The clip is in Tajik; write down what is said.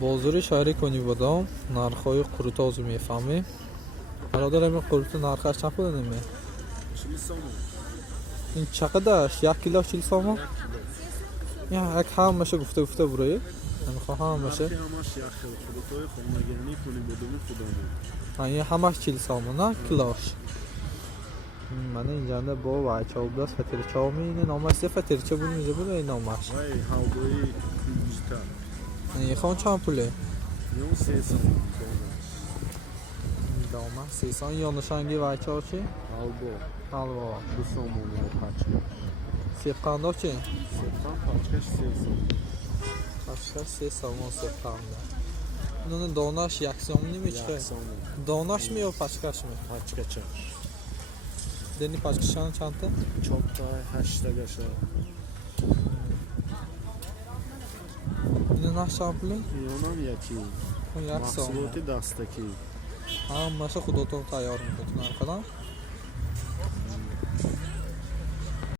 бозори шаҳри Конибодом нархҳои қурутозу мефаҳмем. Бародар, ин қуруту нархаш чанд пул неме? 40 сомон. ин чақадааш? 1 кило 40 сомон? як ҳамаша гуфта бурое. Намехоҳам ҳамаша. Ҳамаш як хел қурутои хонагиранӣ Конибодоми худамон. Ин ҳамаш 40 сомон, на килош. Мана инҷанда бо вайчаубдас фатирчаоми ин номаш се фатирча буд мезабуд ин номаш. Вай ҳалбои кӯбуста. Ин хон чанд пуле? Ён 3 сомон. Дома 3 сомон. Ёнашанги вайчао чи? Ҳалво 2 сомон пачка. Сепқандо чи? Сепқан пачкаш 3 сомон. Пачкаш 3 сомон сепқанда. Нуни донаш 1 сомон немечқа? 1 сомон. Донаш ме ё пачкаш ме? Пачкачаш. Дени пачкашан чанта? Чопта 8 гаша. Ин наш чанд пуле? Ёнам яки. 1 сомон. Маҳсулоти дастакӣ. Ҳамаша худотон тайёр мекунад, кадом?